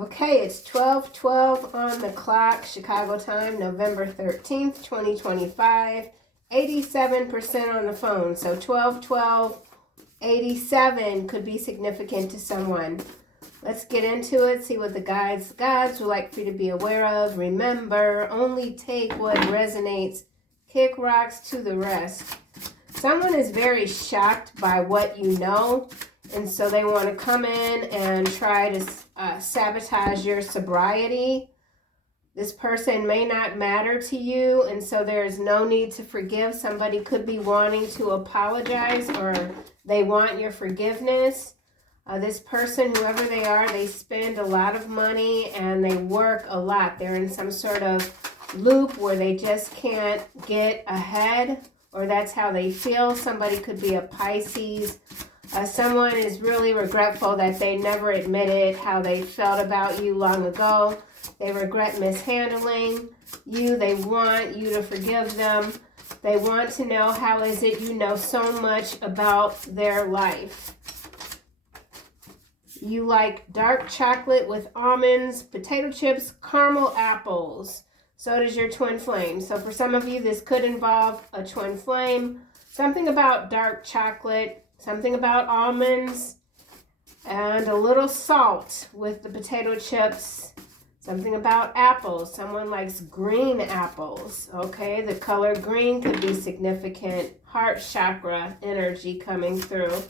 Okay, it's 12:12 on the clock, Chicago time, November 13th, 2025. 87% on the phone. So 12:12, 87 could be significant to someone. Let's get into it, see what the gods would like for you to be aware of. Remember, only take what resonates. Kick rocks to the rest. Someone is very shocked by what you know, and so they want to come in and try to sabotage your sobriety. This person may not matter to you, and so there's no need to forgive. Somebody could be wanting to apologize, or they want your forgiveness. This person, whoever they are, they spend a lot of money and they work a lot. They're in some sort of loop where they just can't get ahead, or that's how they feel. Somebody could be a Pisces. Someone is really regretful that they never admitted how they felt about you long ago. They regret mishandling you. They want you to forgive them. They want to know how is it you know so much about their life. You like dark chocolate with almonds, potato chips, caramel apples. So does your twin flame. So for some of you, this could involve a twin flame. Something about dark chocolate, something about almonds, and a little salt with the potato chips. Something about apples. Someone likes green apples. Okay, the color green could be significant. Heart chakra energy coming through.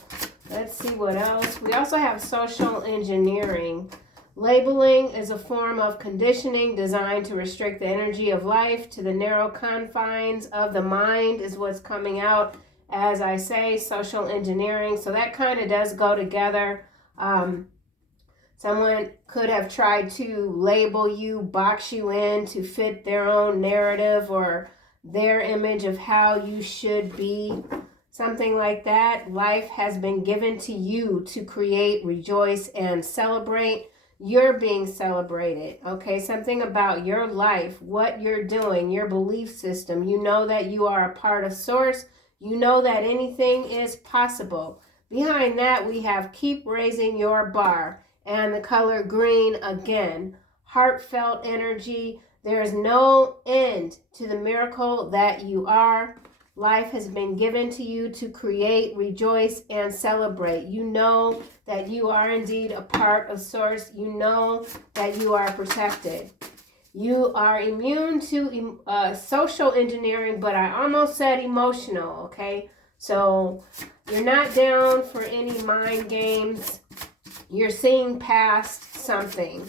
Let's see what else. We also have social engineering. Labeling is a form of conditioning designed to restrict the energy of life to the narrow confines of the mind is what's coming out. As I say, social engineering. So that kind of does go together. Someone could have tried to label you, box you in to fit their own narrative or their image of how you should be. Something like that. Life has been given to you to create, rejoice, and celebrate. You're being celebrated, okay? Something about your life, what you're doing, your belief system. You know that you are a part of Source. You know that anything is possible. Behind that, we have keep raising your bar. And the color green again. Heartfelt energy. There is no end to the miracle that you are. Life has been given to you to create, rejoice, and celebrate. You know that you are indeed a part of Source. You know that you are protected. You are immune to social engineering, but I almost said emotional, okay? So you're not down for any mind games. You're seeing past something,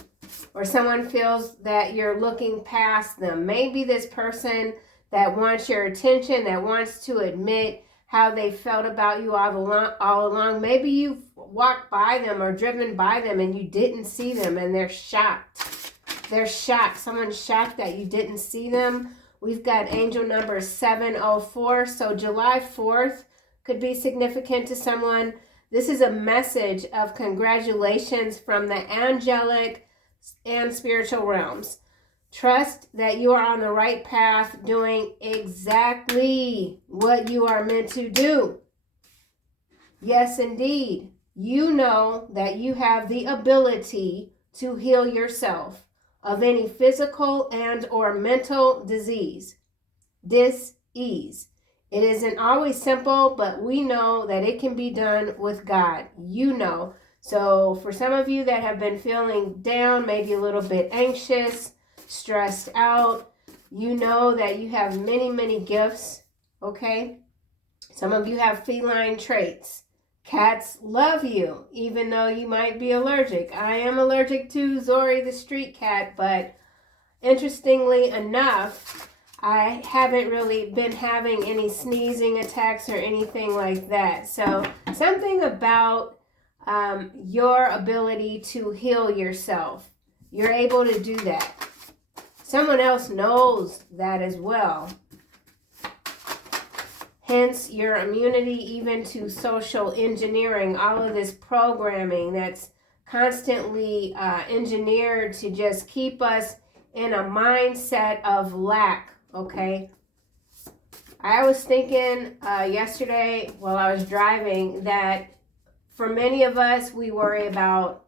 or someone feels that you're looking past them. Maybe this person that wants your attention, that wants to admit how they felt about you all along. Maybe you've walked by them or driven by them and you didn't see them, and they're shocked. They're shocked. Someone's shocked that you didn't see them. We've got angel number 704. So July 4th could be significant to someone. This is a message of congratulations from the angelic and spiritual realms. Trust that you are on the right path, doing exactly what you are meant to do. Yes, indeed. You know that you have the ability to heal yourself of any physical and or mental disease, dis-ease. It isn't always simple, but we know that it can be done with God. You know. So for some of you that have been feeling down, maybe a little bit anxious, stressed out, you know that you have many, many gifts, okay? Some of you have feline traits. Cats love you, even though you might be allergic. I am allergic to Zori the street cat, but interestingly enough, I haven't really been having any sneezing attacks or anything like that. So something about your ability to heal yourself. You're able to do that. Someone else knows that as well. Hence your immunity even to social engineering, all of this programming that's constantly engineered to just keep us in a mindset of lack, okay? I was thinking yesterday while I was driving that for many of us, we worry about,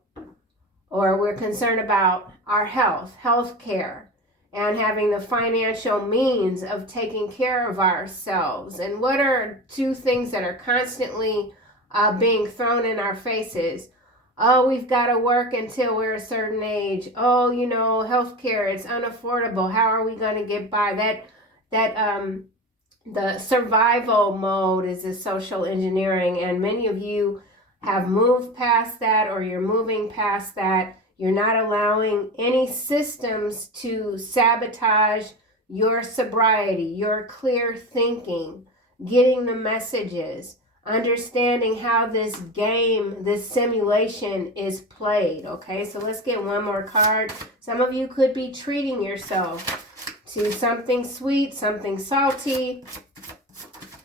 or we're concerned about our health care, and having the financial means of taking care of ourselves. And what are two things that are constantly being thrown in our faces? Oh, we've got to work until we're a certain age. Oh, you know, healthcare, it's unaffordable. How are we going to get by? The survival mode is the social engineering, and many of you have moved past that, or you're moving past that. You're not allowing any systems to sabotage your sobriety, your clear thinking, getting the messages, understanding how this game, this simulation is played. Okay, so let's get one more card. Some of you could be treating yourself to something sweet, something salty.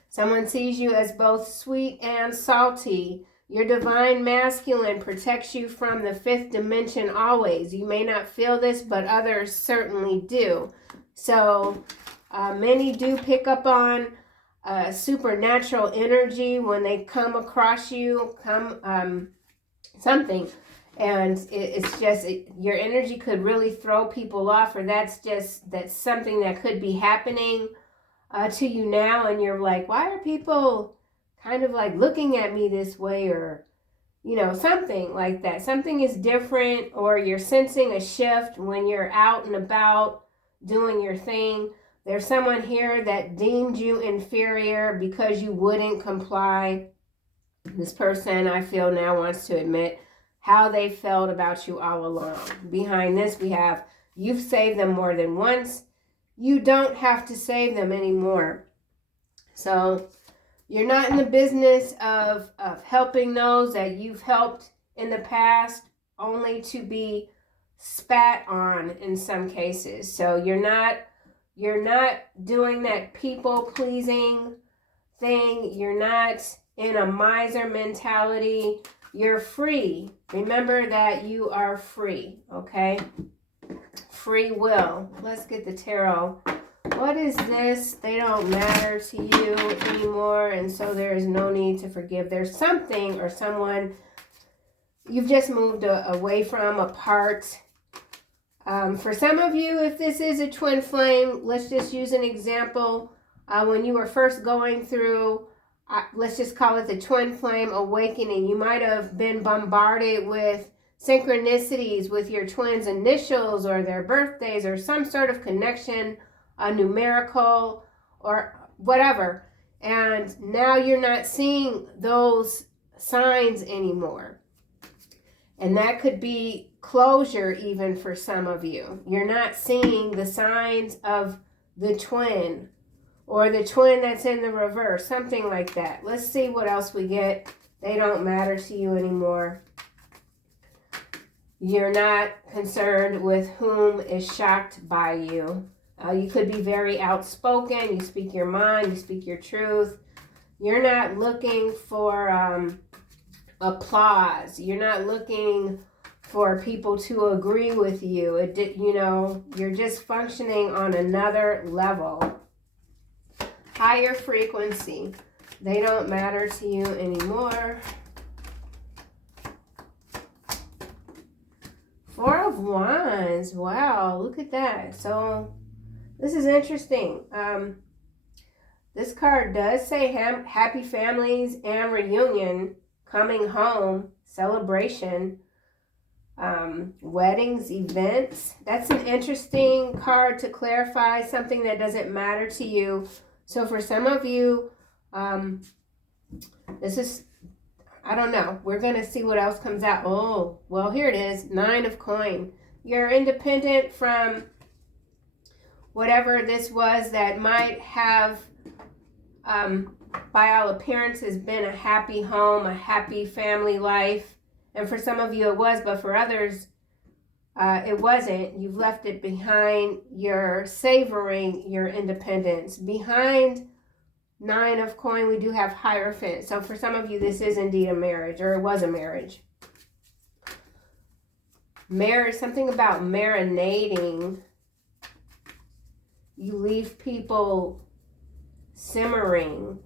Someone sees you as both sweet and salty. Your divine masculine protects you from the fifth dimension always. You may not feel this, but others certainly do. So many do pick up on supernatural energy when they come across you, something. And it's just, your energy could really throw people off, or that's something that could be happening to you now. And you're like, why are people kind of like looking at me this way, or, you know, something like that. Something is different, or you're sensing a shift when you're out and about doing your thing. There's someone here that deemed you inferior because you wouldn't comply. This person, I feel now, wants to admit how they felt about you all along. Behind this, we have, you've saved them more than once. You don't have to save them anymore. So you're not in the business of helping those that you've helped in the past, only to be spat on in some cases. So you're not doing that people pleasing thing. You're not in a miser mentality. You're free. Remember that you are free, okay? Free will. Let's get the tarot. What is this? They don't matter to you anymore, and so there is no need to forgive. There's something or someone you've just moved away from, apart. For some of you, if this is a twin flame, let's just use an example. When you were first going through, let's just call it the twin flame awakening, you might have been bombarded with synchronicities with your twins' initials or their birthdays or some sort of connection, a numerical or whatever. And now you're not seeing those signs anymore. And that could be closure even for some of you. You're not seeing the signs of the twin, or the twin that's in the reverse, something like that. Let's see what else we get. They don't matter to you anymore. You're not concerned with whom is shocked by you. You could be very outspoken. You speak your mind. You speak your truth. You're not looking for applause. You're not looking for people to agree with you. You're just functioning on another level. Higher frequency. They don't matter to you anymore. Four of Wands. Wow, look at that. So this is interesting. This card does say happy families and reunion, coming home, celebration, weddings, events. That's an interesting card to clarify something that doesn't matter to you. So for some of you, this is, I don't know. We're going to see what else comes out. Oh, well, here it is. 9 of coin. You're independent from whatever this was that might have, by all appearances, been a happy home, a happy family life. And for some of you it was, but for others it wasn't. You've left it behind. You're savoring your independence. Behind 9 of coin, we do have Hierophant. So for some of you, this is indeed a marriage, or it was a marriage. Marriage, something about marinating. You leave people simmering.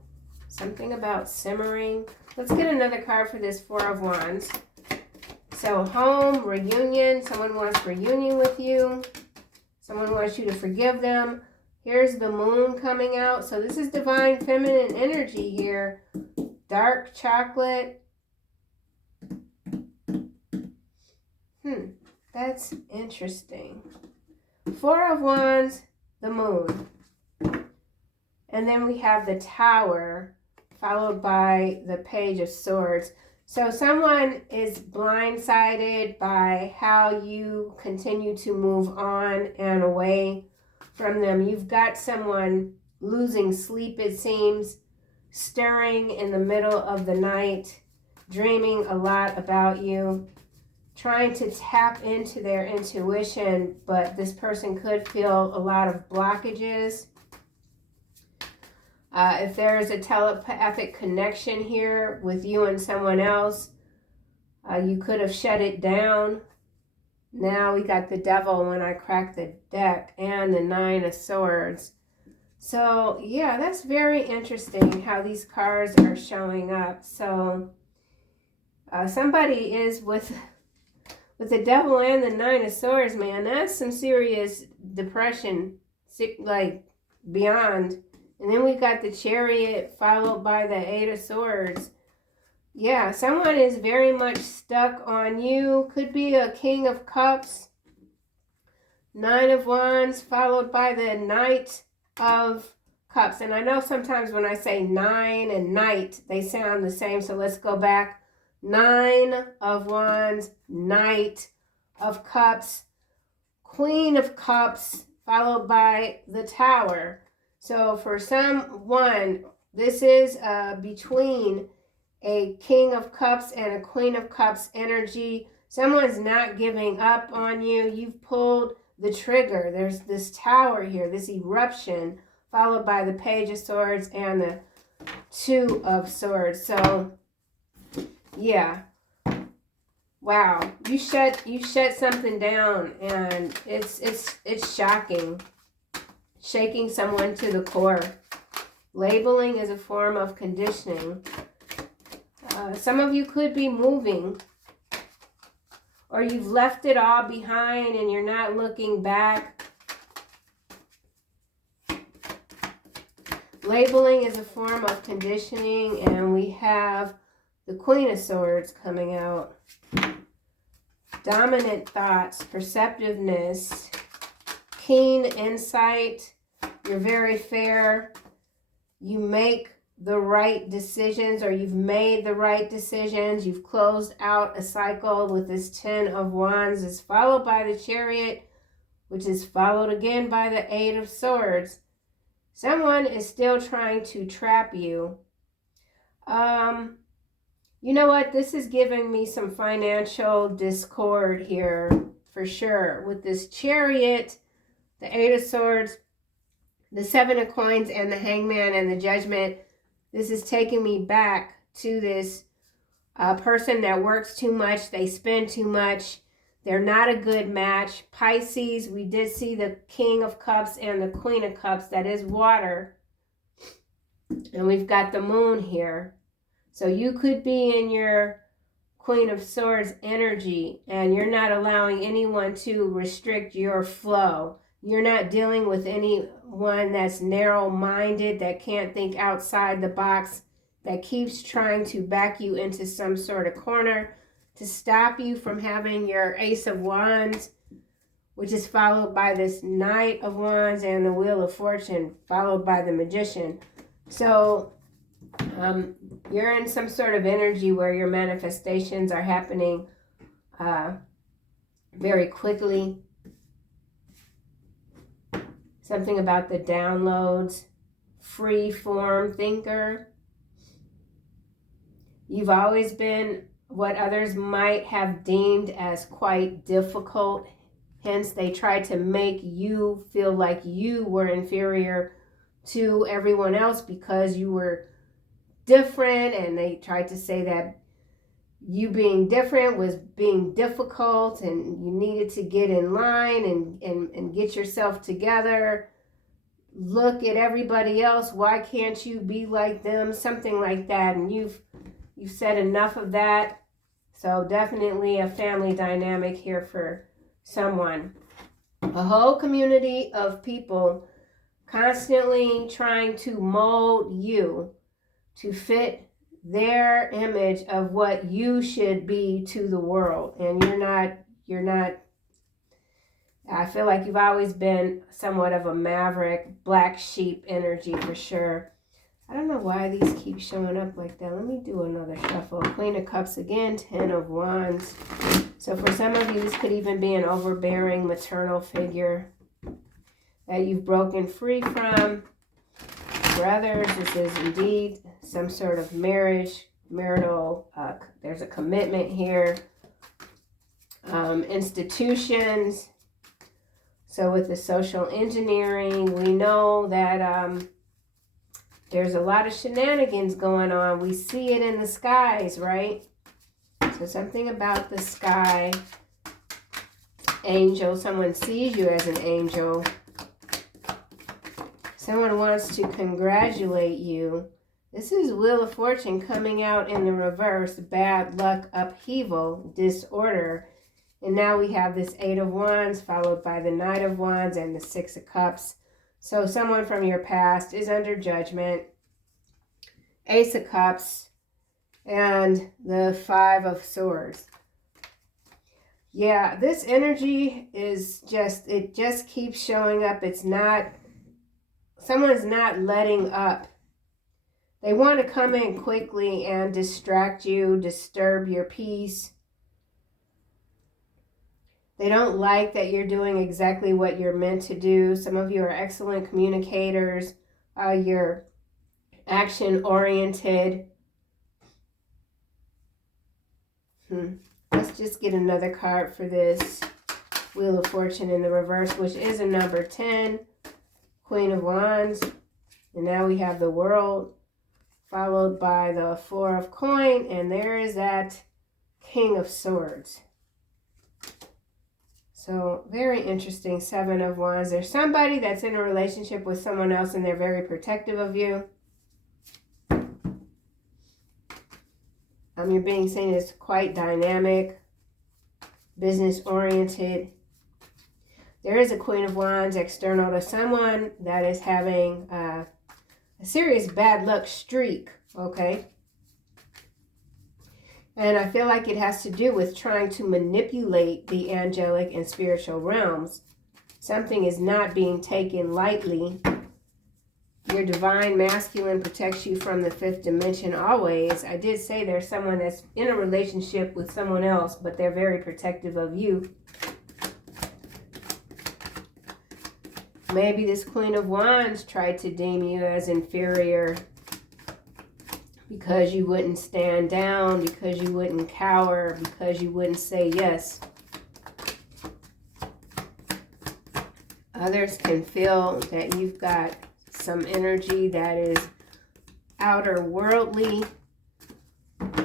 Something about simmering. Let's get another card for this 4 of Wands. So home, reunion, someone wants reunion with you. Someone wants you to forgive them. Here's the moon coming out. So this is divine feminine energy here. Dark chocolate. That's interesting. Four of Wands, the moon. And then we have the Tower, followed by the Page of Swords. So someone is blindsided by how you continue to move on and away from them. You've got someone losing sleep, it seems, stirring in the middle of the night, dreaming a lot about you, trying to tap into their intuition, but this person could feel a lot of blockages. If there is a telepathic connection here with you and someone else, you could have shut it down. Now we got the Devil when I cracked the deck and the Nine of Swords. So yeah, that's very interesting how these cards are showing up. So somebody is with the Devil and the Nine of Swords, man. That's some serious depression, like beyond. And then we got the Chariot followed by the Eight of Swords. Yeah, someone is very much stuck on you. Could be a King of Cups. Nine of Wands followed by the Knight of Cups. And I know sometimes when I say nine and knight, they sound the same. So let's go back. Nine of Wands, Knight of Cups, Queen of Cups followed by the Tower. So for someone, this is between a King of Cups and a Queen of Cups energy. Someone's not giving up on you. You've pulled the trigger. There's this Tower here, this eruption, followed by the Page of Swords and the Two of Swords. So, yeah. Wow. You shut something down, and it's shocking. Shaking someone to the core. Labeling is a form of conditioning. Some of you could be moving, or you've left it all behind and you're not looking back. Labeling is a form of conditioning, and we have the Queen of Swords coming out. Dominant thoughts, perceptiveness, keen insight. You're very fair. You make the right decisions, or you've made the right decisions. You've closed out a cycle with this Ten of Wands. It's followed by the Chariot, which is followed again by the Eight of Swords. Someone is still trying to trap you. You know what? This is giving me some financial discord here for sure. With this Chariot, the Eight of Swords, the Seven of Coins, and the Hangman and the Judgment. This is taking me back to this person that works too much. They spend too much. They're not a good match. Pisces, we did see the King of Cups and the Queen of Cups. That is water. And we've got the moon here. So you could be in your Queen of Swords energy, and you're not allowing anyone to restrict your flow. You're not dealing with anyone that's narrow-minded, that can't think outside the box, that keeps trying to back you into some sort of corner to stop you from having your Ace of Wands, which is followed by this Knight of Wands and the Wheel of Fortune, followed by the Magician. So you're in some sort of energy where your manifestations are happening very quickly. Something about the downloads, free form thinker. You've always been what others might have deemed as quite difficult. Hence, they tried to make you feel like you were inferior to everyone else because you were different, and they tried to say that you being different was being difficult and you needed to get in line and get yourself together. Look at everybody else. Why can't you be like them? Something like that. And you've said enough of that. So definitely a family dynamic here for someone. A whole community of people constantly trying to mold you to fit their image of what you should be to the world. And you're not, I feel like you've always been somewhat of a maverick, black sheep energy for sure. I don't know why these keep showing up like that. Let me do another shuffle. Queen of Cups again, 10 of Wands. So for some of you, this could even be an overbearing maternal figure that you've broken free from. For others, this is indeed some sort of marriage, marital, there's a commitment here. Institutions. So with the social engineering, we know that there's a lot of shenanigans going on. We see it in the skies, right? So something about the sky. Angel, someone sees you as an angel. Someone wants to congratulate you. This is Wheel of Fortune coming out in the reverse. Bad luck, upheaval, disorder. And now we have this 8 of Wands followed by the Knight of Wands and the 6 of Cups. So someone from your past is under judgment. Ace of Cups and the 5 of Swords. Yeah, this energy is just, it just keeps showing up. It's not, someone's not letting up. They want to come in quickly and distract you, disturb your peace. They don't like that you're doing exactly what you're meant to do. Some of you are excellent communicators. You're action-oriented. Let's just get another card for this. Wheel of Fortune in the reverse, which is a number 10. Queen of Wands. And now we have the World, followed by the 4 of Coin. And there is that King of Swords. So very interesting, 7 of Wands. There's somebody that's in a relationship with someone else and they're very protective of you. You're being seen as quite dynamic, business-oriented. There is a Queen of Wands external to someone that is having a serious bad luck streak, okay? And I feel like it has to do with trying to manipulate the angelic and spiritual realms. Something is not being taken lightly. Your divine masculine protects you from the 5th dimension always. I did say there's someone that's in a relationship with someone else, but they're very protective of you. Maybe this Queen of Wands tried to deem you as inferior because you wouldn't stand down, because you wouldn't cower, because you wouldn't say yes. Others can feel that you've got some energy that is outer worldly.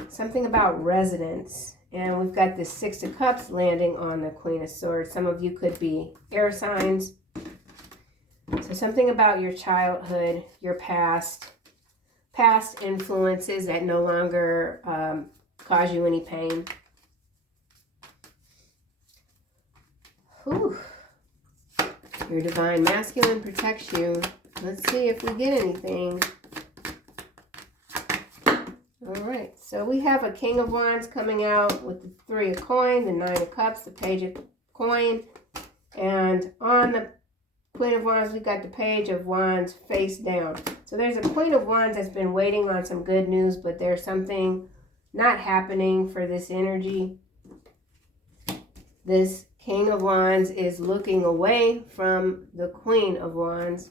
Something about resonance. And we've got the 6 of Cups landing on the Queen of Swords. Some of you could be air signs. So something about your childhood, your past influences that no longer cause you any pain. Whew. Your divine masculine protects you. Let's see if we get anything. All right, so we have a King of Wands coming out with the 3 of Coin, the 9 of Cups, the Page of Coin, and on the Queen of Wands, we got the Page of Wands face down. So there's a Queen of Wands that's been waiting on some good news, but there's something not happening for this energy. This King of Wands is looking away from the Queen of Wands.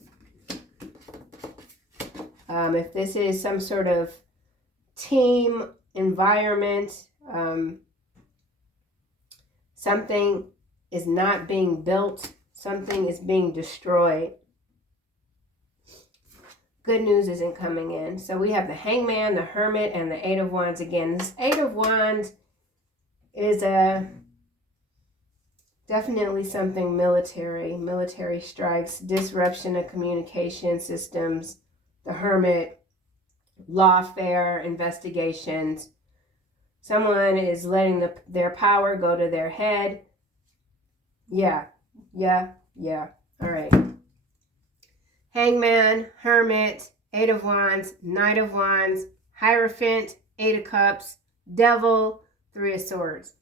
If this is some sort of team environment, something is not being built, something is being destroyed. Good news isn't coming in. So we have the Hangman, the Hermit, and the 8 of Wands again. This 8 of Wands is definitely something military strikes, disruption of communication systems, the Hermit, lawfare, investigations. Someone is letting their power go to their head. Yeah. All right. Hangman, Hermit, Eight of Wands, Knight of Wands, Hierophant, Eight of Cups, Devil, Three of Swords.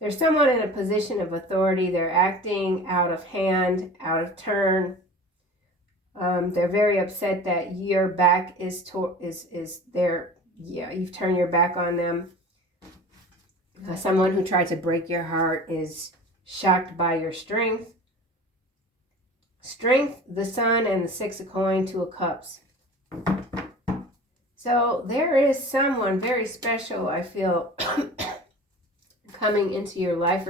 There's someone in a position of authority. They're acting out of hand, out of turn. They're very upset that your back is there. Yeah, you've turned your back on them. Someone who tried to break your heart is shocked by your strength. Strength, the Sun, and the Six of Coins, Two of Cups. So there is someone very special, I feel, coming into your life,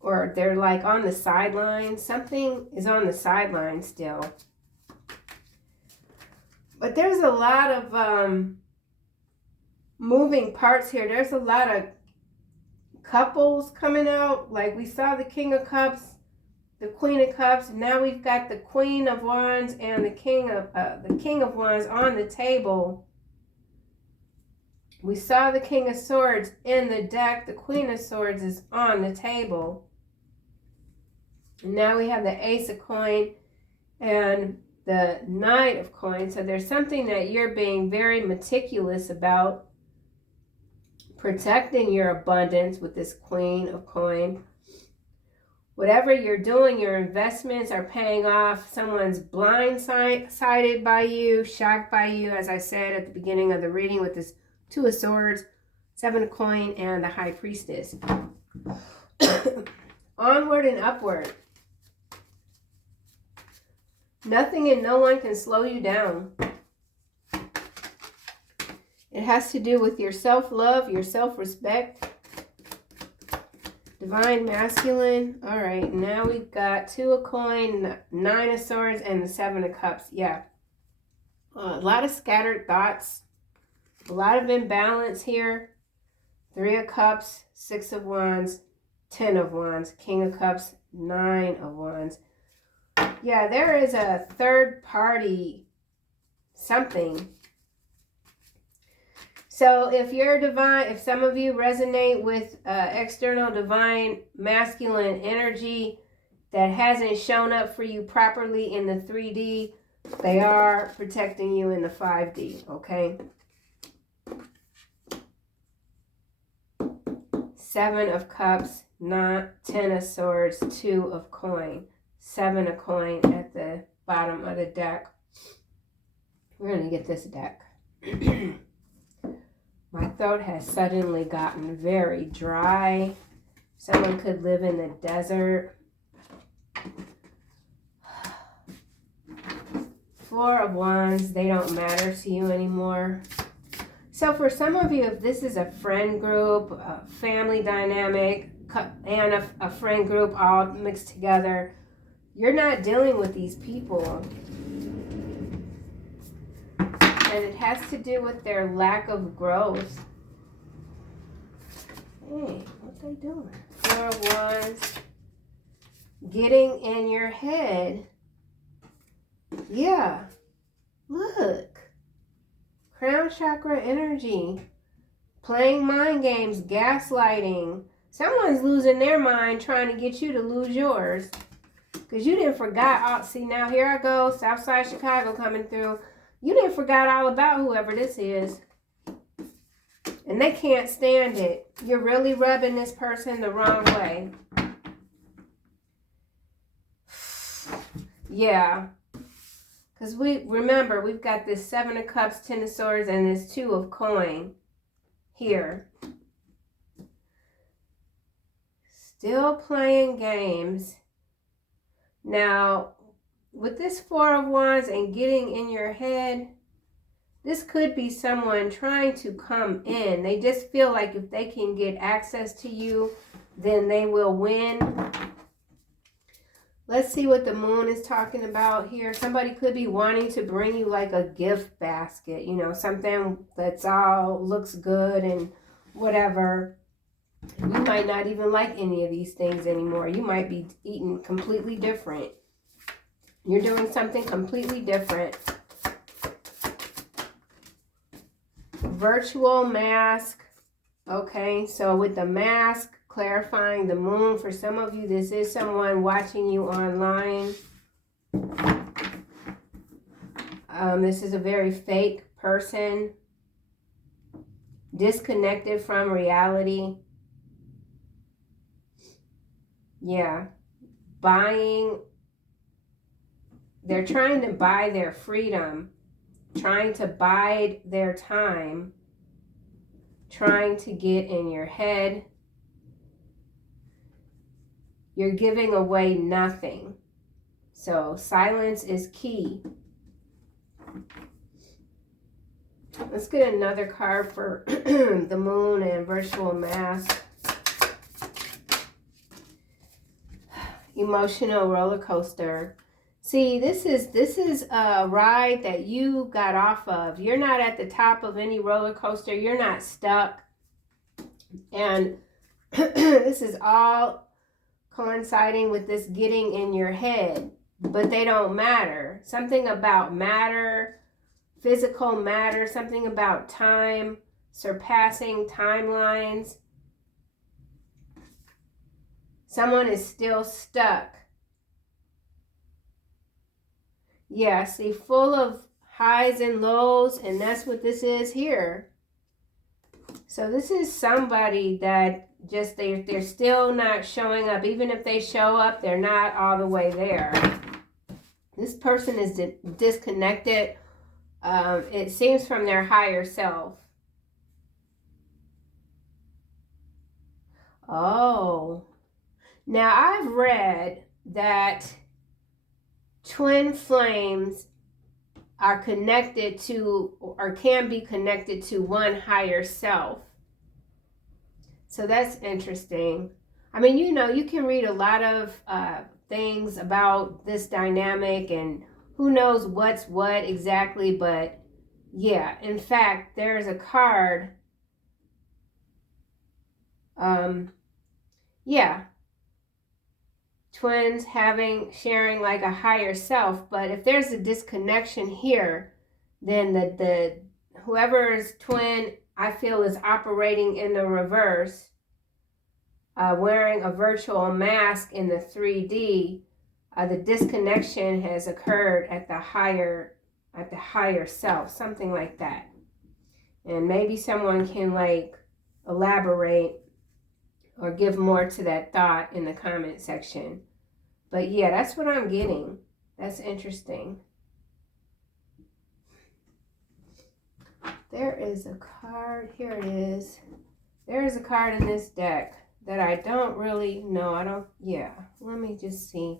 or they're like on the sidelines. Something is on the sidelines still. But there's a lot of moving parts here. There's a lot of couples coming out. Like we saw the King of Cups, the Queen of Cups. Now we've got the Queen of Wands and the King of Wands on the table. We saw the King of Swords in the deck. The Queen of Swords is on the table. And now we have the Ace of Coins and the Knight of Coins. So there's something that you're being very meticulous about, protecting your abundance with this Queen of Coins. Whatever you're doing, your investments are paying off. Someone's blindsided by you, shocked by you, as I said at the beginning of the reading, with this Two of Swords, Seven of Coins, and the High Priestess. Onward and upward. Nothing and no one can slow you down. It has to do with your self-love, your self-respect. Divine Masculine. All right, now we've got Two of Coins, Nine of Swords, and the Seven of Cups. Yeah. A lot of scattered thoughts. A lot of imbalance here. Three of Cups, Six of Wands, 10 of Wands, King of Cups, 9 of Wands. Yeah, there is a third party something. So if you're divine, if some of you resonate with external divine masculine energy that hasn't shown up for you properly in the 3D, they are protecting you in the 5D, okay? Seven of Cups, 10 of Swords, 2 of Coins, 7 of Coins at the bottom of the deck. We're going to get this deck. My throat has suddenly gotten very dry. Someone could live in the desert. Four of Wands, they don't matter to you anymore. So for some of you, if this is a friend group, a family dynamic, and a friend group all mixed together, you're not dealing with these people. And it has to do with their lack of growth. Hey, what they doing? Four of Wands. Getting in your head. Yeah. Look. Crown chakra energy. Playing mind games. Gaslighting. Someone's losing their mind trying to get you to lose yours. Because you didn't forget. See, now here I go. Southside Chicago coming through. You didn't forget all about whoever this is. And they can't stand it. You're really rubbing this person the wrong way. Yeah. Because remember, we've got this 7 of Cups, 10 of Swords, and this 2 of Coins here. Still playing games. Now, with this 4 of Wands and getting in your head, this could be someone trying to come in. They just feel like if they can get access to you, then they will win. Let's see what the moon is talking about here. Somebody could be wanting to bring you like a gift basket, you know, something that's all looks good and whatever. You might not even like any of these things anymore. You might be eating completely different. You're doing something completely different. Virtual mask. Okay, so with the mask, clarifying the moon. For some of you, this is someone watching you online. This is a very fake person. Disconnected from reality. Yeah. Buying. They're trying to buy their freedom. Trying to bide their time. Trying to get in your head. You're giving away nothing. So silence is key. Let's get another card for the moon and virtual mask. Emotional roller coaster. See, this is a ride that you got off of. You're not at the top of any roller coaster. You're not stuck. And this is all coinciding with this getting in your head. But they don't matter. Something about matter, physical matter, something about time, surpassing timelines. Someone is still stuck. Yeah, see, full of highs and lows, and that's what this is here. So this is somebody that just, they're still not showing up. Even if they show up, they're not all the way there. This person is disconnected. It seems from their higher self. Oh. Now, I've read that twin flames are connected to, or can be connected to, one higher self. So that's interesting. I mean, you know, you can read a lot of things about this dynamic and who knows what's what exactly, but yeah, in fact, there's a card. Yeah. Twins sharing like a higher self, but if there's a disconnection here, then the whoever's twin, I feel, is operating in the reverse, wearing a virtual mask in the 3D. The disconnection has occurred at the higher self, something like that. And maybe someone can like elaborate or give more to that thought in the comment section. But yeah, that's what I'm getting. That's interesting. There is a card. Here it is. There is a card in this deck that I don't really know. Yeah, let me just see.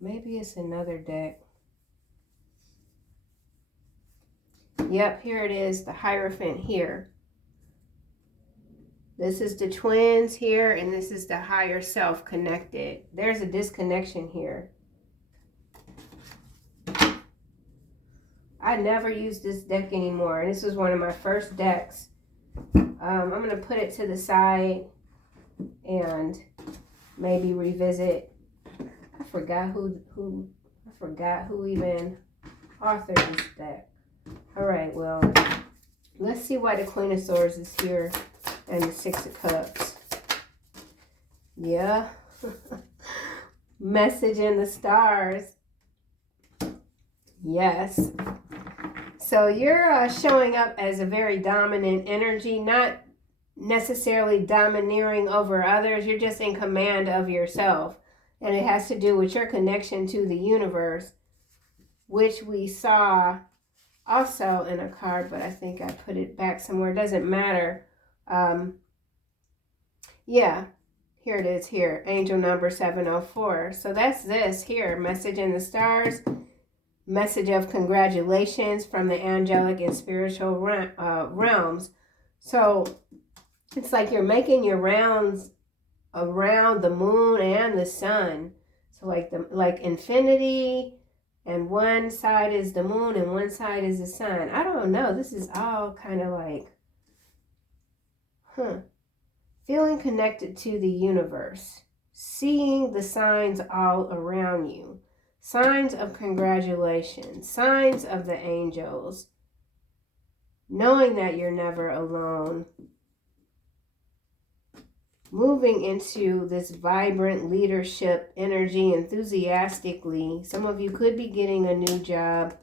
Maybe it's another deck. Yep, here it is, the Hierophant here. This is the twins here, and this is the higher self connected. There's a disconnection here. I never use this deck anymore, and this was one of my first decks. I'm going to put it to the side and maybe revisit. I forgot who even authored this deck. All right, well, let's see why the Queen of Swords is here and the Six of Cups. Yeah. Message in the stars. Yes. So you're showing up as a very dominant energy, not necessarily domineering over others. You're just in command of yourself. And it has to do with your connection to the universe, which we saw also in a card, but I think I put it back somewhere. It doesn't matter. Yeah, here it is here. Angel number 704. So that's this here. Message in the stars. Message of congratulations from the angelic and spiritual realms. So it's like you're making your rounds around the moon and the sun. So like infinity, and one side is the moon and one side is the sun. I don't know. This is all kind of like, feeling connected to the universe, seeing the signs all around you. signs of congratulation, signs of the angels, knowing that you're never alone, moving into this vibrant leadership energy enthusiastically. Some of you could be getting a new job.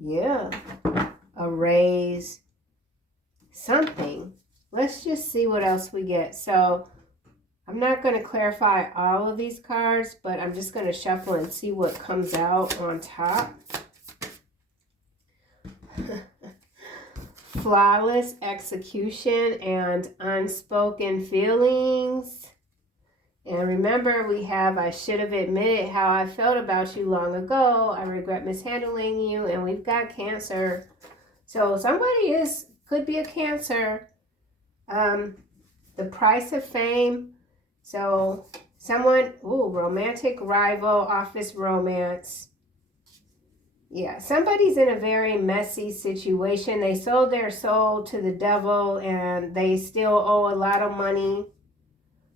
Yeah, a raise, something. Let's just see what else we get. So I'm not going to clarify all of these cards, but I'm just going to shuffle and see what comes out on top. Flawless execution and unspoken feelings. And remember, we have, I should have admitted how I felt about you long ago. I regret mishandling you. And we've got Cancer. So somebody could be a Cancer. The price of fame. So someone, romantic rival, office romance. Yeah, somebody's in a very messy situation. They sold their soul to the devil and they still owe a lot of money.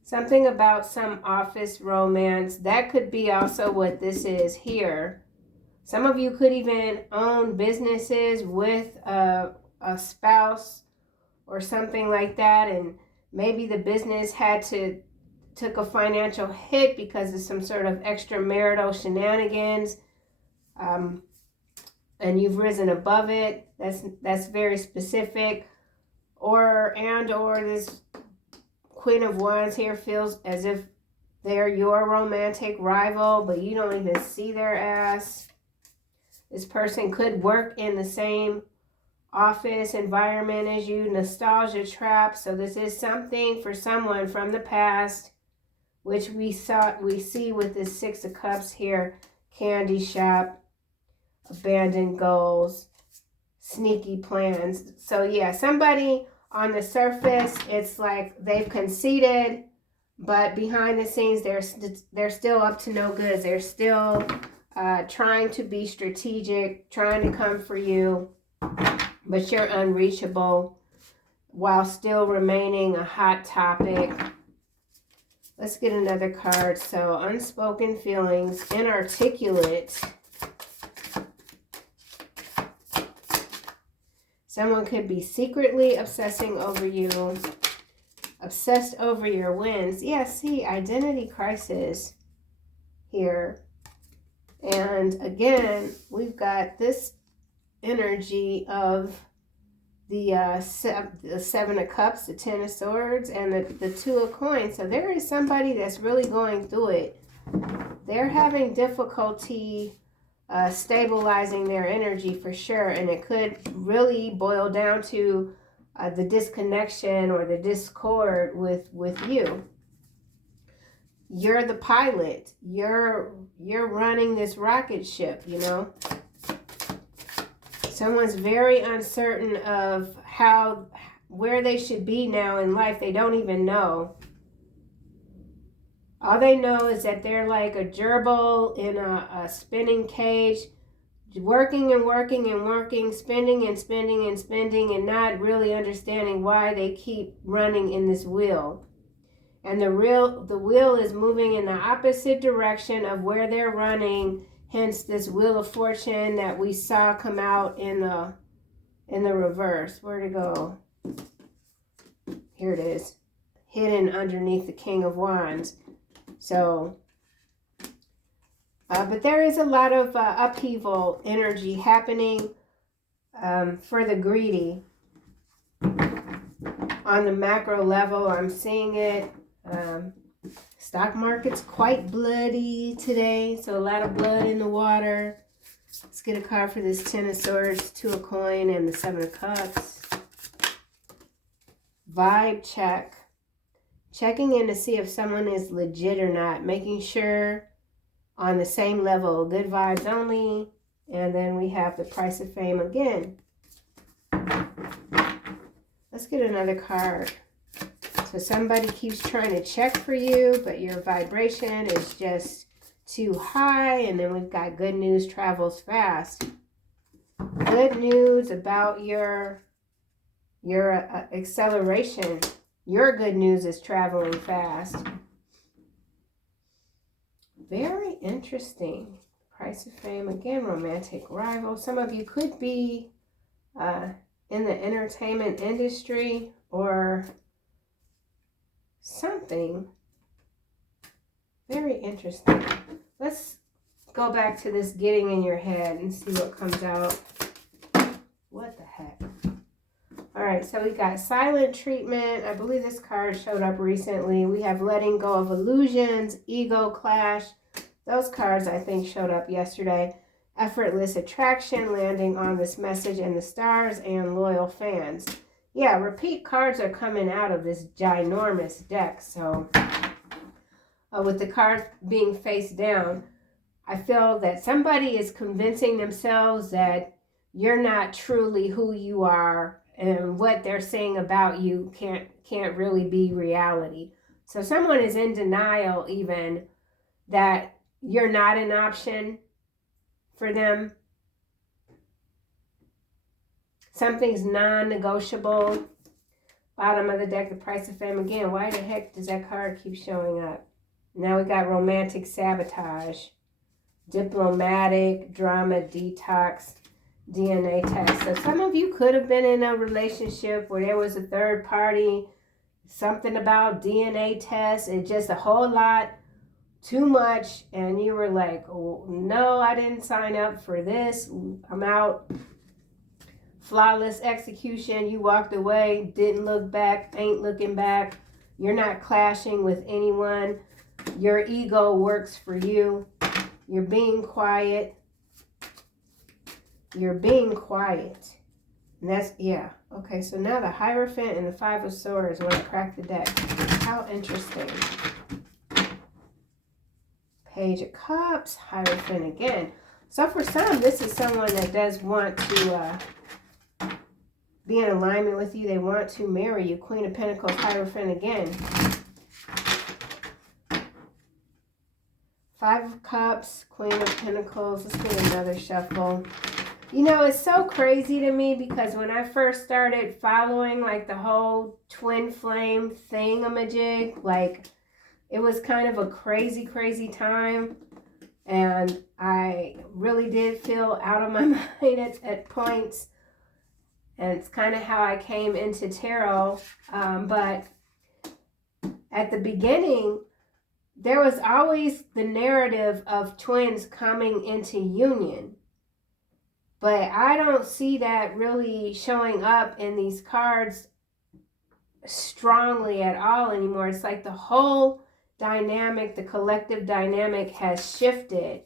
Something about some office romance. That could be also what this is here. Some of you could even own businesses with a spouse or something like that. And maybe the business took a financial hit because of some sort of extramarital shenanigans. And you've risen above it. That's very specific. Or this Queen of Wands here feels as if they're your romantic rival, but you don't even see their ass. This person could work in the same office environment as you. Nostalgia trap. So this is something for someone from the past, which we see with this Six of Cups here. Candy shop. Abandoned goals, sneaky plans. So yeah, somebody on the surface, it's like they've conceded, but behind the scenes, they're still up to no good. They're still trying to be strategic, trying to come for you, but you're unreachable while still remaining a hot topic. Let's get another card. So unspoken feelings, inarticulate. Someone could be secretly obsessing over you, obsessed over your wins. Yeah, see, identity crisis here. And again, we've got this energy of the Seven of Cups, the Ten of Swords, and the Two of Coins. So there is somebody that's really going through it. They're having difficulty stabilizing their energy for sure, and it could really boil down to the disconnection or the discord with you. You're the pilot. You're running this rocket ship, you know. Someone's very uncertain of where they should be now in life. They don't even know. All they know is that they're like a gerbil in a spinning cage, working and working and working, spending and spending and spending, and not really understanding why they keep running in this wheel. And the wheel is moving in the opposite direction of where they're running, hence this Wheel of Fortune that we saw come out in the reverse. Where'd it go? Here it is, hidden underneath the King of Wands. So, but there is a lot of upheaval energy happening for the greedy. On the macro level, I'm seeing it. Stock market's quite bloody today, so a lot of blood in the water. Let's get a card for this Ten of Swords, Two of Coin, and the Seven of Cups. Vibe check. Checking in to see if someone is legit or not. Making sure on the same level. Good vibes only. And then we have the Price of Fame again. Let's get another card. So somebody keeps trying to check for you, but your vibration is just too high. And then we've got good news travels fast. Good news about your acceleration. Your good news is traveling fast. Very interesting. Price of Fame, again, romantic rival. Some of you could be in the entertainment industry or something. Very interesting. Let's go back to this getting in your head and see what comes out. What the heck? All right, so we got silent treatment. I believe this card showed up recently. We have letting go of illusions, ego clash. Those cards, I think, showed up yesterday. Effortless attraction, landing on this message in the stars, and loyal fans. Yeah, repeat cards are coming out of this ginormous deck. So with the cards being face down, I feel that somebody is convincing themselves that you're not truly who you are, and what they're saying about you can't really be reality. So someone is in denial even that you're not an option for them. Something's non-negotiable. Bottom of the deck, the Price of Fame again. Why the heck does that card keep showing up? Now we got romantic sabotage, diplomatic, drama detox, DNA test. So some of you could have been in a relationship where there was a third party, something about DNA tests, and just a whole lot, too much, and you were like, oh, no, I didn't sign up for this. I'm out. Flawless execution. You walked away, didn't look back, ain't looking back. You're not clashing with anyone. Your ego works for you. You're being quiet. You're being quiet. And that's, yeah. Okay, so now the Hierophant and the Five of Swords want to crack the deck. How interesting. Page of Cups, Hierophant again. So for some, this is someone that does want to be in alignment with you. They want to marry you. Queen of Pentacles, Hierophant again. Five of Cups, Queen of Pentacles. Let's get another shuffle. You know, it's so crazy to me because when I first started following like the whole twin flame thingamajig, like it was kind of a crazy, crazy time. And I really did feel out of my mind at points. And it's kind of how I came into tarot. But at the beginning, there was always the narrative of twins coming into union. But I don't see that really showing up in these cards strongly at all anymore. It's like the whole dynamic, the collective dynamic has shifted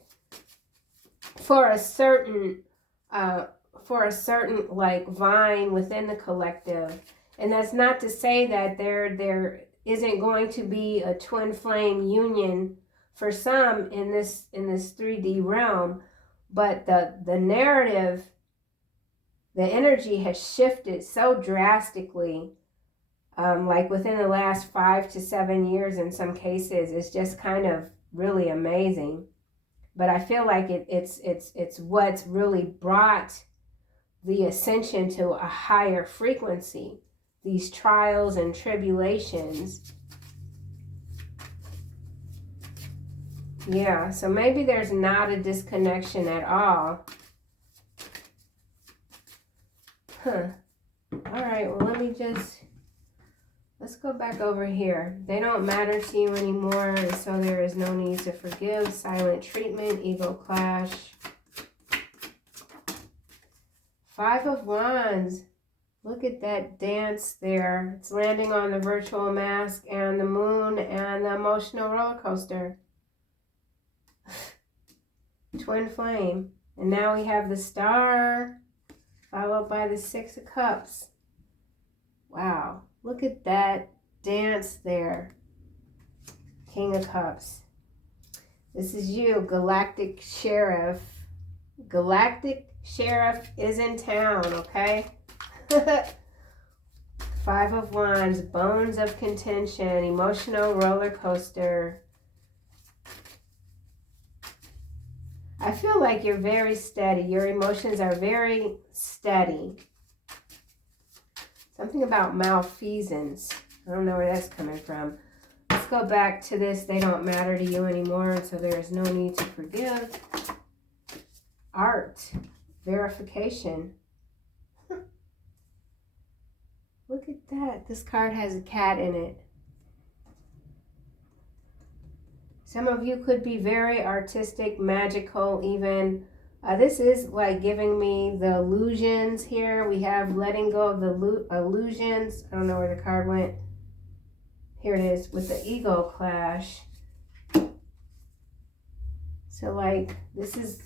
for a certain like vine within the collective. And that's not to say that there isn't going to be a twin flame union for some in this 3D realm, but the narrative, the energy has shifted so drastically, like within the last 5 to 7 years in some cases. It's just kind of really amazing. But I feel like it's what's really brought the ascension to a higher frequency, these trials and tribulations. Yeah, so maybe there's not a disconnection at all. All right, well, let's go back over here. They don't matter to you anymore, and so there is no need to forgive. Silent treatment, ego clash. Five of Wands. Look at that dance there. It's landing on the virtual mask and the moon and the emotional roller coaster. Twin flame. And now we have the Star followed by the Six of Cups. Wow. Look at that dance there. King of Cups. This is you, Galactic Sheriff. Galactic Sheriff is in town, okay? Five of Wands, bones of contention, emotional roller coaster. I feel like you're very steady. Your emotions are very steady. Something about malfeasance. I don't know where that's coming from. Let's go back to this. They don't matter to you anymore, and so there is no need to forgive. Art. Verification. Look at that. This card has a cat in it. Some of you could be very artistic, magical even. This is like giving me the illusions here. We have letting go of the illusions. I don't know where the card went. Here it is with the ego clash. So like this is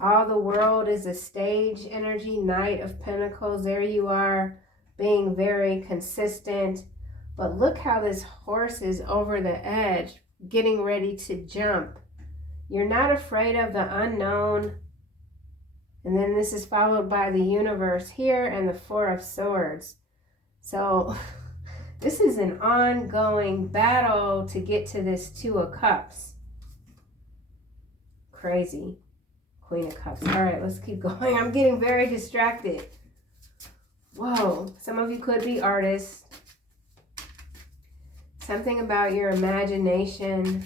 all the world is a stage energy. Knight of Pentacles. There you are being very consistent. But look how this horse is over the edge, getting ready to jump. You're not afraid of the unknown. And then this is followed by the universe here and the Four of Swords. So this is an ongoing battle to get to this Two of Cups. Crazy. Queen of Cups. All right, let's keep going. I'm getting very distracted. Whoa. Some of you could be artists. Something about your imagination,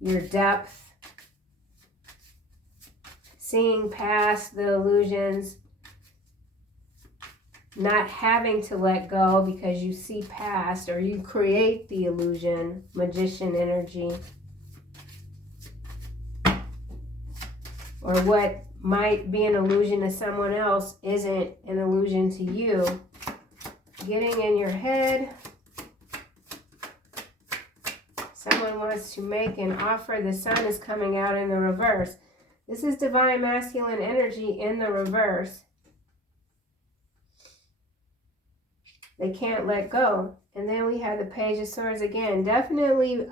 your depth, seeing past the illusions, not having to let go because you see past or you create the illusion, magician energy. Or what might be an illusion to someone else isn't an illusion to you. Getting in your head. Someone wants to make an offer. The Sun is coming out in the reverse. This is divine masculine energy in the reverse. They can't let go. And then we have the Page of Swords again. Definitely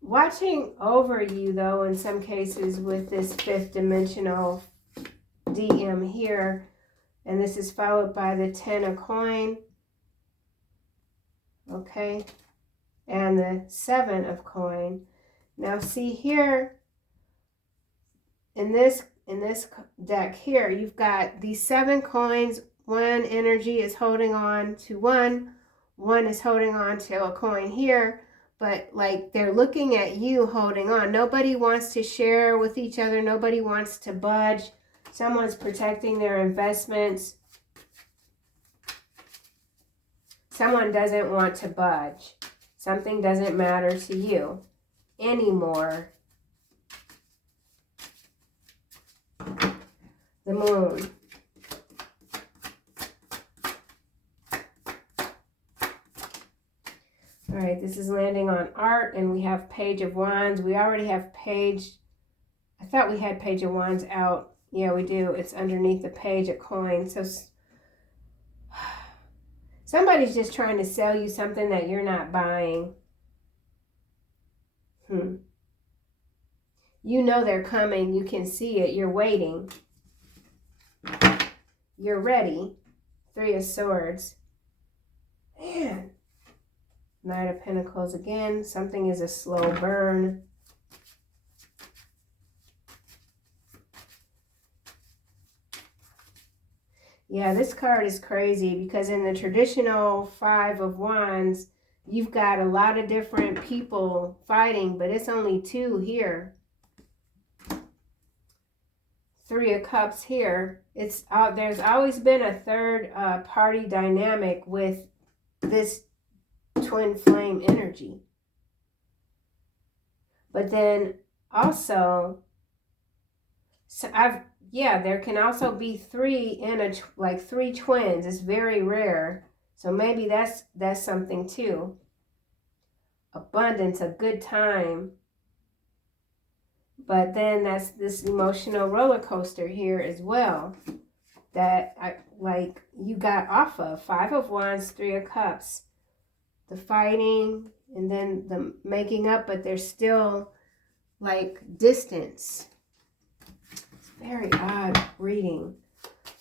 watching over you, though, in some cases with this fifth dimensional DM here. And this is followed by the 10 of coin. Okay. And the 7 of coin. Now see here, in this deck here, you've got these 7 coins. One energy is holding on to one is holding on to a coin here, but like they're looking at you holding on. Nobody wants to share with each other. Nobody wants to budge. Someone's protecting their investments. Someone doesn't want to budge. Something doesn't matter to you anymore. The Moon. All right, this is landing on art, and we have Page of Wands. We already have Page. I thought we had Page of Wands out. Yeah, we do. It's underneath the Page of Coins. So somebody's just trying to sell you something that you're not buying. You know they're coming. You can see it. You're waiting. You're ready. 3 of Swords. Man. Knight of Pentacles again. Something is a slow burn. Yeah, this card is crazy because in the traditional 5 of Wands, you've got a lot of different people fighting, but it's only 2 here. 3 of Cups here. It's there's always been a third party dynamic with this twin flame energy. But then also, there can also be 3 in like 3 twins. It's very rare. So maybe that's something too. Abundance, a good time. But then that's this emotional roller coaster here as well. That you got off of. 5 of Wands, 3 of Cups. The fighting and then the making up, but there's still like distance. It's very odd reading.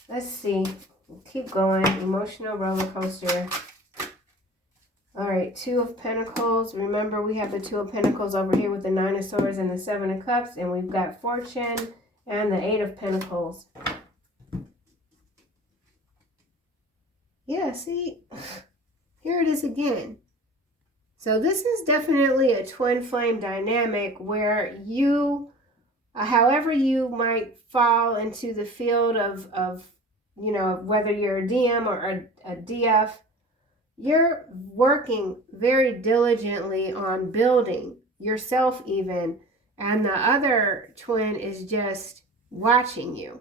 Let's see. We'll keep going. Emotional roller coaster. All right, 2 of Pentacles. Remember, we have the 2 of Pentacles over here with the 9 of Swords and the 7 of Cups, and we've got Fortune and the 8 of Pentacles. Yeah, see? Here it is again. So this is definitely a twin flame dynamic where you, however you might fall into the field of you know, whether you're a DM or a DF, you're working very diligently on building yourself even, and the other twin is just watching you.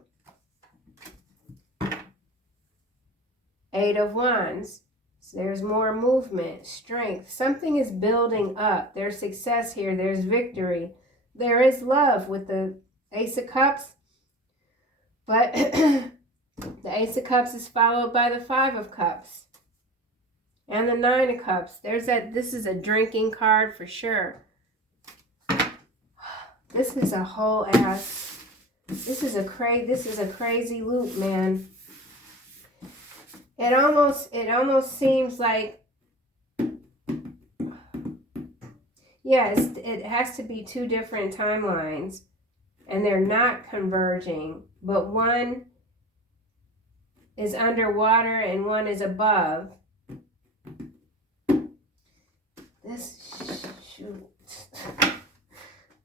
Eight of Wands. So there's more movement, strength. Something is building up. There's success here. There's victory. There is love with the Ace of Cups. But the Ace of Cups is followed by the Five of Cups. And the Nine of Cups. There's that. This is a drinking card for sure. This is a whole ass. This is a crazy loop, man. It almost seems like, yes, it has to be two different timelines, and they're not converging, but one is underwater and one is above. This, shoot.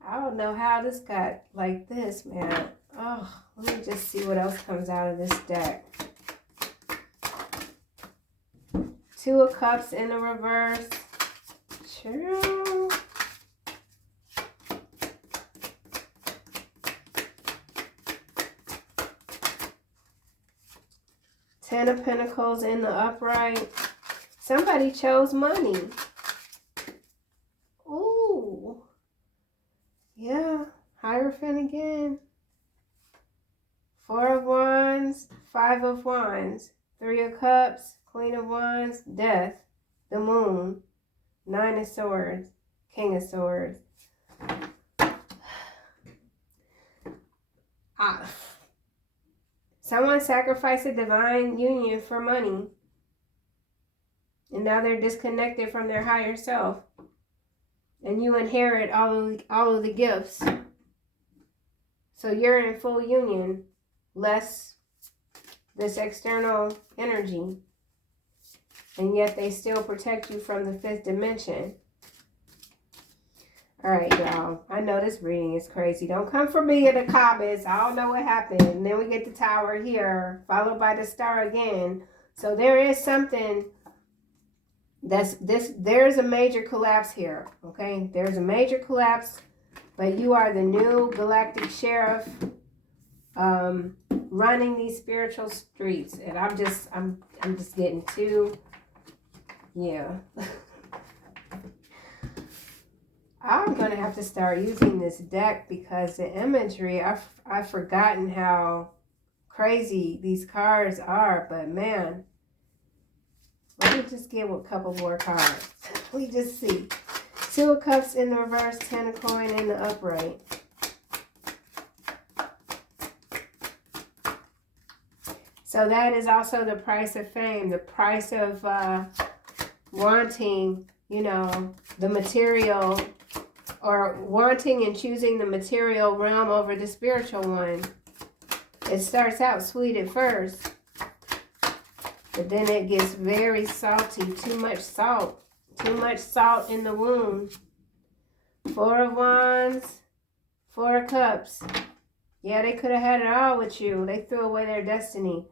I don't know how this got like this, man. Oh, let me just see what else comes out of this deck. Two of Cups in the reverse. True. Ten of Pentacles in the upright. Somebody chose money. Ooh. Yeah. Hierophant again. Four of Wands. Five of Wands. Three of Cups. Queen of Wands, Death, the Moon, Nine of Swords, King of Swords. Someone sacrificed a divine union for money, and now they're disconnected from their higher self, and you inherit all of the gifts. So you're in full union, less this external energy. And yet they still protect you from the fifth dimension. All right, y'all. I know this reading is crazy. Don't come for me in the comments. I don't know what happened. And then we get the Tower here, followed by the Star again. So there is something there's a major collapse here. Okay? There's a major collapse, but you are the new galactic sheriff running these spiritual streets. And I'm just getting too... Yeah. I'm going to have to start using this deck because the imagery, I've forgotten how crazy these cards are. But man, let me just get a couple more cards. We just see. Two of Cups in the reverse, Ten of Coin in the upright. So that is also the price of fame, the price of... wanting, you know, the material, or wanting and choosing the material realm over the spiritual one. It starts out sweet at first, but then it gets very salty. Too much salt in the wound. Four of Wands, Four of Cups. Yeah, they could have had it all with you. They threw away their destiny.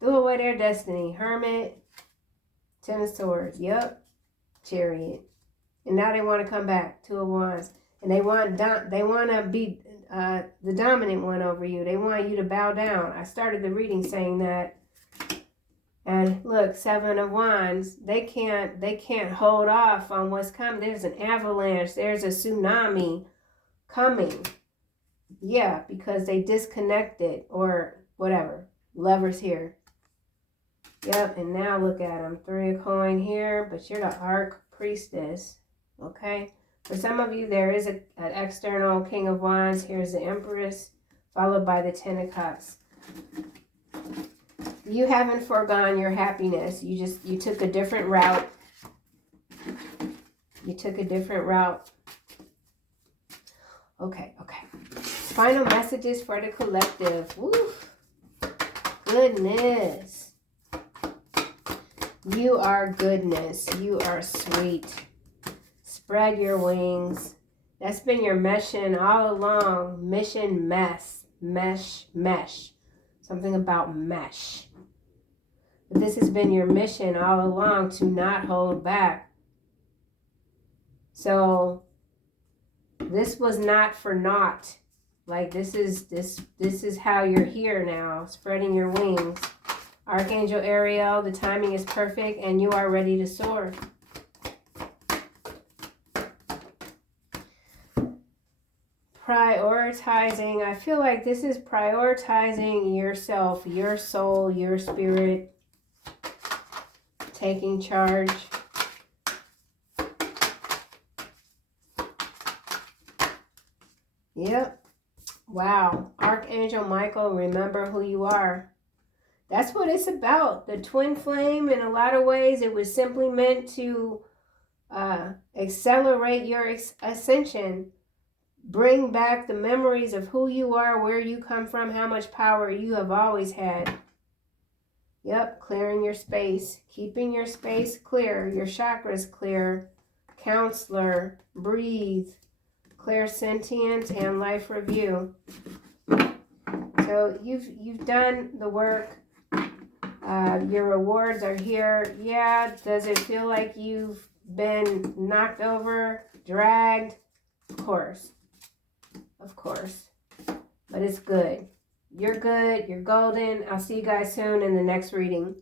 Threw away their destiny. Hermit, Ten of Swords. Yep. Chariot. And now they want to come back. Two of Wands. And they want to be the dominant one over you. They want you to bow down. I started the reading saying that. And look, Seven of Wands. They can't hold off on what's coming. There's an avalanche. There's a tsunami coming. Yeah, because they disconnected or whatever. Lovers here. Yep, and now look at them. Three of Coin here, but you're the Arch Priestess, okay? For some of you, there is an external King of Wands. Here's the Empress, followed by the Ten of Cups. You haven't forgone your happiness. You took a different route. You took a different route. Okay. Final messages for the collective. Woo. Goodness. You are goodness. You are sweet. Spread your wings. That's been your mission all along. Mission mesh. Mesh. Something about mesh. But this has been your mission all along, to not hold back. So this was not for naught. Like this is how you're here now, spreading your wings. Archangel Ariel, the timing is perfect and you are ready to soar. Prioritizing, I feel like this is prioritizing yourself, your soul, your spirit, taking charge. Yep. Wow. Archangel Michael, remember who you are. That's what it's about. The twin flame, in a lot of ways, it was simply meant to accelerate your ascension. Bring back the memories of who you are, where you come from, how much power you have always had. Yep, clearing your space. Keeping your space clear, your chakras clear. Counselor, breathe. Clairsentient and life review. So you've done the work. Your rewards are here. Yeah, does it feel like you've been knocked over, dragged? Of course. But it's good. You're good. You're golden. I'll see you guys soon in the next reading.